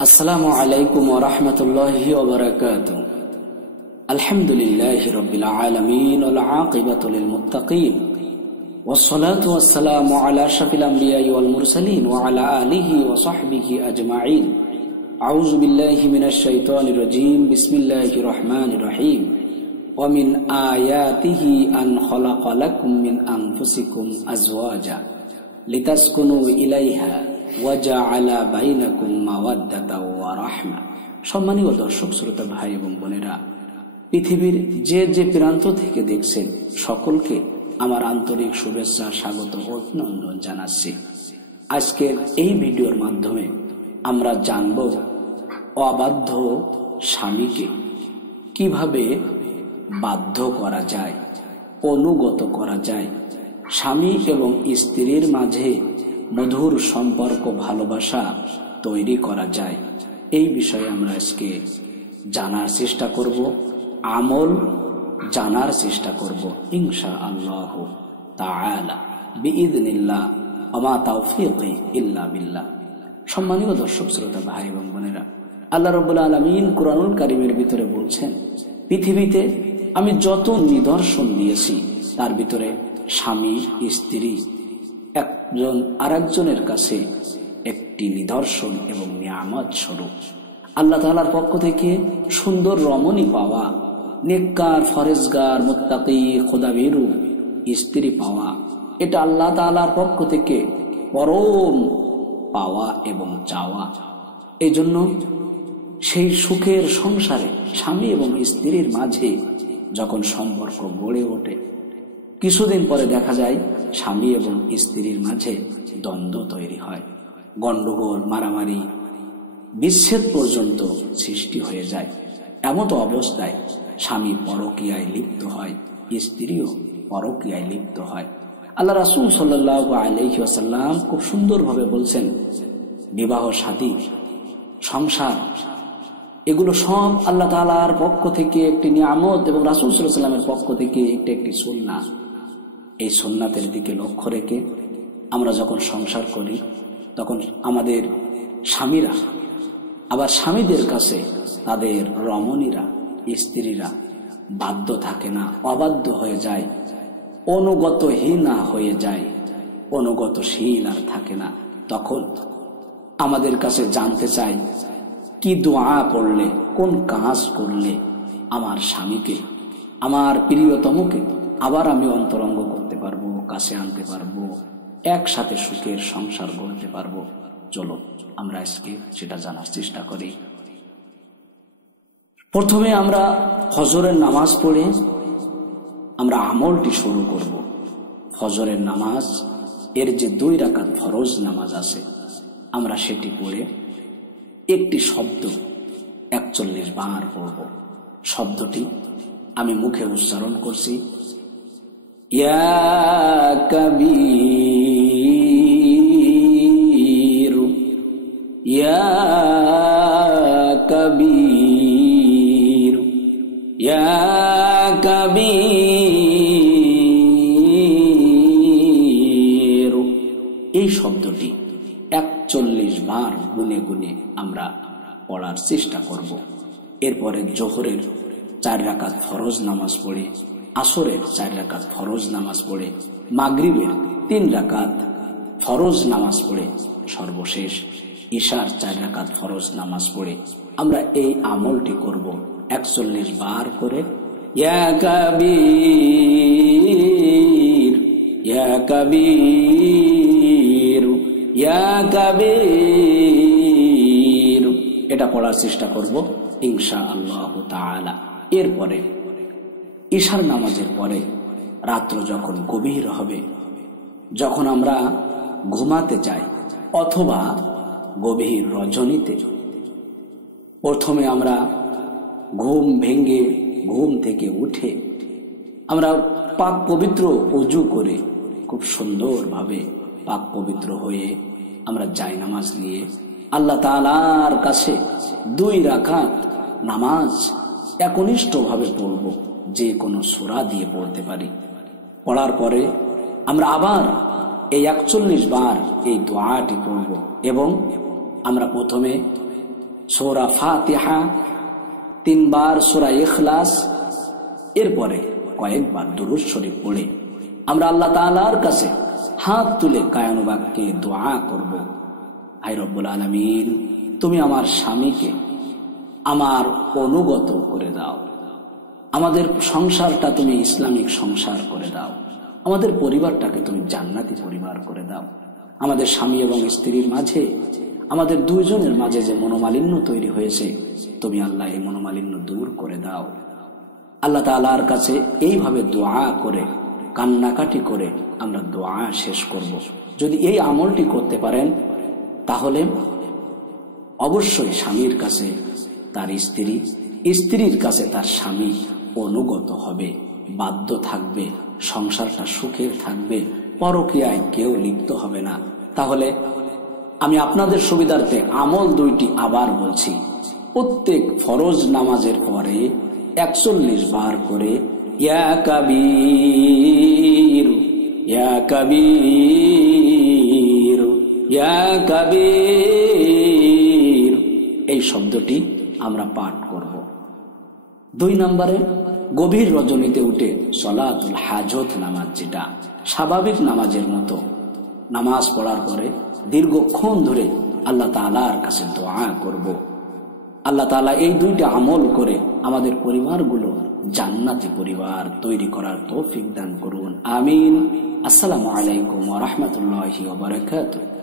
আসসালামু আলাইকুম ওয়া রাহমাতুল্লাহি ওয়া বারাকাতুহু। আলহামদুলিল্লাহি রাব্বিল আলামিন ওয়াল আকিবাতু লিল মুত্তাকিন ওয়াস সালাতু ওয়াস সালামু আলা আশরাফিল আমবিয়াই ওয়াল মুরসালিন ওয়া আলা আলিহি ওয়া সাহবিহি আজমাইন। আউযু বিল্লাহি মিনাশ শাইতানির রাজীম। বিসমিল্লাহির রহমানির রহিম। ওয়া মিন আয়াতিহি আন খালাকা লাকুম মিন আনফুসিকুম আজওয়াজা লিতাসকুনু ইলাইহা ওয়াজআলা বাইনাকুম মাওয়াদ্দাতা ওয়া রাহমা। সম্মানীয় দর্শক শ্রোতা ভাই এবং বোনেরা, পৃথিবীর যে যে প্রান্ত থেকে দেখছেন সকলকে আমার আন্তরিক শুভেচ্ছা, স্বাগত ও অভিনন্দন জানাচ্ছি। আজকের এই ভিডিওর মাধ্যমে আমরা জানব অবাধ্য স্বামীকে কিভাবে বাধ্য করা যায়, অনুগত করা যায়, স্বামী এবং স্ত্রীর মাঝে মধুর সম্পর্ক, ভালোবাসা তৈরি করা যায়। এই বিষয়ে আমরা আজকে জানার চেষ্টা করব, আমল জানার চেষ্টা করব ইনশাআল্লাহ তাআলা বিইذনিল্লাহ ওয়া মা তাওফীকি ইল্লা বিল্লাহ। সম্মানীয় দর্শক শ্রোতা ভাই এবং বোনেরা, আল্লাহ রাব্বুল আলামিন কুরআনুল কারীমের ভিতরে বলছেন, পৃথিবীতে আমি যত নিদর্শন দিয়েছি তার ভিতরে স্বামী স্ত্রী একজন আরেকজনের কাছে একটি নিদর্শন এবং নিয়ামত স্বরূপ। আল্লাহ তাআলার পক্ষ থেকে সুন্দর রমণী পাওয়া, নেককার ফরেজগার মুত্তাকি খোদাভীরু স্ত্রী পাওয়া, এটা আল্লাহ তাআলার পক্ষ থেকে পরম পাওয়া এবং চাওয়া। এই জন্য সেই সুখের সংসারে স্বামী এবং স্ত্রীর মাঝে যখন সম্পর্ক গড়ে ওঠে, কিছুদিন পরে দেখা যায় স্বামী এবং স্ত্রীর মাঝে দ্বন্দ্ব তৈরি হয়, গন্ডগোল, মারামারি, বিচ্ছেদ পর্যন্ত সৃষ্টি হয়ে যায়। এমত অবস্থায় স্বামী পরকীয়ায় লিপ্ত হয়, স্ত্রীও পরকীয়ায় লিপ্ত হয়। আল্লাহ রাসূল সাল্লাল্লাহু আলাইহি ওয়াসাল্লাম খুব সুন্দরভাবে বলছেন, বিবাহ শাদী, সংসার, এগুলো সব আল্লাহ তাআলার পক্ষ থেকে একটি নিয়ামত এবং রাসূল সাল্লাল্লাহু আলাইহি ওয়াসাল্লামের পক্ষ থেকে একটি সুন্নাত। এই সুন্নাতের দিকে লক্ষ্য রেখে আমরা যখন সংসার করি তখন আমাদের স্বামীরা আবার স্বামীদের কাছে তাদের রমণীরা, স্ত্রীরা বাধ্য থাকে না, অবাধ্য হয়ে যায়, অনুগতহীনা হয়ে যায়, অনুগতশীল আর থাকে না। তখন আমাদের কাছে জানতে চাই, কি দোয়া পড়লে, কোন কাজ করলে আমার স্বামীকে, আমার প্রিয়তমকে আবার আমি অন্তরঙ্গ করতে পারবো, কাছে আনতে পারবো, একসাথে সুখের সংসার গড়তে পারবো। চলো আমরা আজকে সেটা জানার চেষ্টা করি। প্রথমে আমরা ফজরের নামাজ পড়ে আমরা আমলটি শুরু করব। ফজরের নামাজ এর যে 2 রাকাত ফরজ নামাজ আছে, আমরা সেটি পড়ে একটি শব্দ 41 বার পড়ব। শব্দটি আমি মুখে উচ্চারণ করছি, ইয়া কবীর, ইয়া কবীর, ইয়া কবীর। এই শব্দটি 41 বার গুনে গুনে আমরা পড়ার চেষ্টা করব। এরপরে জোহরের 4 রাকাত ফরজ নামাজ পড়ে, আসরের 4 রাকাত ফরজ নামাজ পড়ে, মাগরিবের 3 রাকাত ফরজ নামাজ পড়ে, সর্বশেষ ইশার 4 রাকাত ফরজ নামাজ পড়ে আমরা এই আমলটি করব 41 বার করে। ইয়া কবীর, ইয়া কবীর, ইয়া কবীর, এটা পড়ার চেষ্টা করব ইনশাআল্লাহ তাআলা। এরপরে ইশার নামাজের পরে রাত্র যখন গভীর হবে, যখন আমরা ঘুমাতে যাই অথবা গভীর রজনীতে, প্রথমে আমরা ঘুম ভেঙে ঘুম থেকে উঠে আমরা পাক পবিত্র ওযু করে খুব সুন্দরভাবে পাক পবিত্র হয়ে আমরা জায়নামাজ নিয়ে আল্লাহ তাআলার কাছে 2 রাকাত নামাজ একনিষ্ঠভাবে পড়ব, যে কোনো সূরা দিয়ে পড়তে পারি। পড়ার পরে আমরা আবার এই 41 বার এই দোয়াটি পড়ব এবং আমরা প্রথমে সূরা ফাতিহা, 3 বার সূরা ইখলাস, এরপরে কয়েকবার দুরূদ শরীফ পড়ে আমরা আল্লাহ তাআলার কাছে হাত তুলে কায়ানুবাক্যে দোয়া করব, আয় রব্বুল আলামিন, তুমি আমার স্বামীকে আমার অনুগত করে দাও, আমাদের সংসারটা তুমি ইসলামিক সংসার করে দাও, আমাদের পরিবারটাকে তুমি জান্নাতি পরিবার করে দাও, আমাদের স্বামী এবং স্ত্রীর মাঝে, আমাদের দুইজনের মাঝে যে মনোমালিন্য তৈরি হয়েছে, তুমি আল্লাহ এই মনোমালিন্য দূর করে দাও। আল্লাহ তাআলার কাছে এইভাবে দোয়া করে, কান্নাকাটি করে আমরা দোয়া শেষ করব। যদি এই আমলটি করতে পারেন তাহলে অবশ্যই স্বামীর কাছে তার স্ত্রী, স্ত্রীর কাছে তার স্বামী অনুগত হবে, বাধ্য থাকবে, সংসারটা সুখের থাকবে, পরকীয়ায় কেউ লিপ্ত হবে না। তাহলে আমি আপনাদের সুবিধার্থে আমল 2টি আবার বলছি। প্রত্যেক ফরজ নামাজের পরে 41 বার করে ইয়া কাবীর, ইয়া কাবীর, ইয়া কাবীর, এই শব্দটি আমরা পাঠ করব। 2 নম্বরে গভীর রজনীতে উঠে সলাতুল হাজত নামাজ, যেটা স্বাভাবিক নামাজের মতো নামাজ পড়ার পরে দীর্ঘক্ষণ ধরে আল্লাহ তাআলার কাছে দোয়া করব। আল্লাহ তাআলা এই 2টা আমল করে আমাদের পরিবারগুলো জান্নাতি পরিবার তৈরি করার তৌফিক দান করুন। আমিন। আসসালামু আলাইকুম ওয়া রাহমাতুল্লাহি ওয়া বারাকাতুহু।